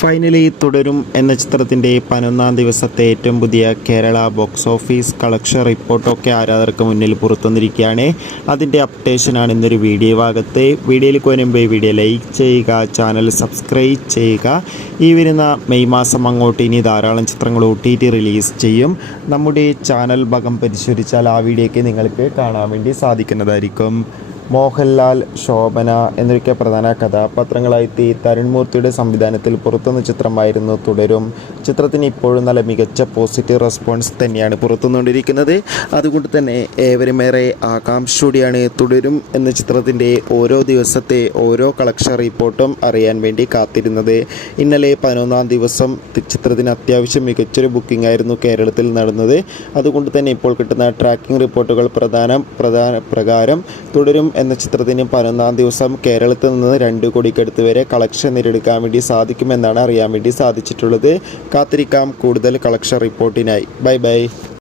Finally തുടരും എന്ന ചിത്രത്തിൻ്റെ 11-ാം ദിവസത്തെ ഏറ്റവും പുതിയ കേരള ബോക്സ് ഓഫീസ് കളക്ഷൻ റിപ്പോർട്ടൊക്കെ ആരാധകർക്ക് മുന്നിൽ പുറത്തുവന്നിരിക്കുകയാണ്. അതിൻ്റെ അപ്ഡേഷനാണ് ഇന്നൊരു വീഡിയോ ഭാഗത്ത്. വീഡിയോയിൽ വരുമ്പോൾ വീഡിയോ ലൈക്ക് ചെയ്യുക, ചാനൽ സബ്സ്ക്രൈബ് ചെയ്യുക. ഈ വരുന്ന മെയ് മാസം അങ്ങോട്ട് ഇനി ധാരാളം ചിത്രങ്ങൾ OTT റിലീസ് ചെയ്യും. നമ്മുടെ ചാനൽ ഭാഗം പരിശോധിച്ചാൽ ആ വീഡിയോയ്ക്ക് നിങ്ങൾക്ക് കാണാൻ വേണ്ടി സാധിക്കുന്നതായിരിക്കും. മോഹൻലാൽ, ശോഭന എന്നൊക്കെ പ്രധാന കഥാപാത്രങ്ങളായി തരുൺ മൂർത്തിയുടെ സംവിധാനത്തിൽ പുറത്തുവന്ന ചിത്രമായിരുന്നു തുടരും. ചിത്രത്തിന് ഇപ്പോഴും നല്ല മികച്ച പോസിറ്റീവ് റെസ്പോൺസ് തന്നെയാണ് പുറത്തുവന്നുകൊണ്ടിരിക്കുന്നത്. അതുകൊണ്ട് തന്നെ ഏവരുമേറെ ആകാംക്ഷയോടെയാണ് തുടരും എന്ന ചിത്രത്തിൻ്റെ ഓരോ ദിവസത്തെ ഓരോ കളക്ഷൻ റിപ്പോർട്ടും അറിയാൻ വേണ്ടി കാത്തിരുന്നത്. ഇന്നലെ 11-ാം ദിവസം ചിത്രത്തിന് അത്യാവശ്യം മികച്ചൊരു ബുക്കിംഗ് ആയിരുന്നു കേരളത്തിൽ നടന്നത്. അതുകൊണ്ട് തന്നെ ഇപ്പോൾ കിട്ടുന്ന ട്രാക്കിംഗ് റിപ്പോർട്ടുകൾ പ്രകാരം തുടരും എന്ന ചിത്രത്തിന് 11-ാം ദിവസം കേരളത്തിൽ നിന്ന് 2 കോടിക്കടുത്ത് വരെ കളക്ഷൻ നേടിയെടുക്കാൻ വേണ്ടി സാധിക്കുമെന്നാണ് അറിയാൻ വേണ്ടി സാധിച്ചിട്ടുള്ളത്. കാത്തിരിക്കാം കൂടുതൽ കളക്ഷൻ റിപ്പോർട്ടിനായി. ബൈ.